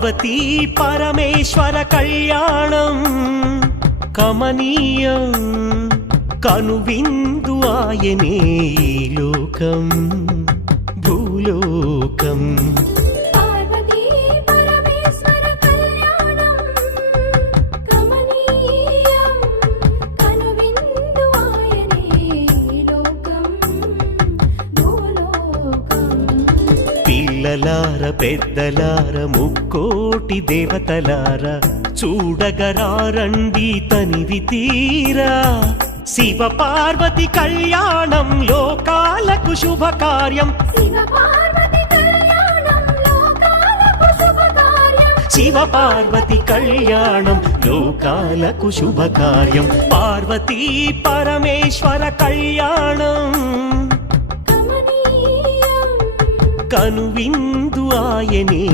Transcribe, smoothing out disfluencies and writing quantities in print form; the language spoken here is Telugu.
పార్వతీ పరమేశ్వర కళ్యాణం కమనీయం కనువిందు ఆయనే ఈ లోకం భూలోకం పార్వతీ పరమేశ్వర కళ్యాణం కమనీయం కనువిందు ఆయనే ఈ లోకం భూలోకం పిల్లలార పెద్దలార ముక్కోటి దేవతలార చూడగరారండి తనివి తీరా శివ పార్వతి కళ్యాణం లోకాలకు శుభకార్యం శివ పార్వతి కళ్యాణం లోకాలకు శుభకార్యం శివ పార్వతి కళ్యాణం లోకాలకు శుభకార్యం పార్వతీ పరమేశ్వర కళ్యాణం కమనీయం కనువిందు ఆయనే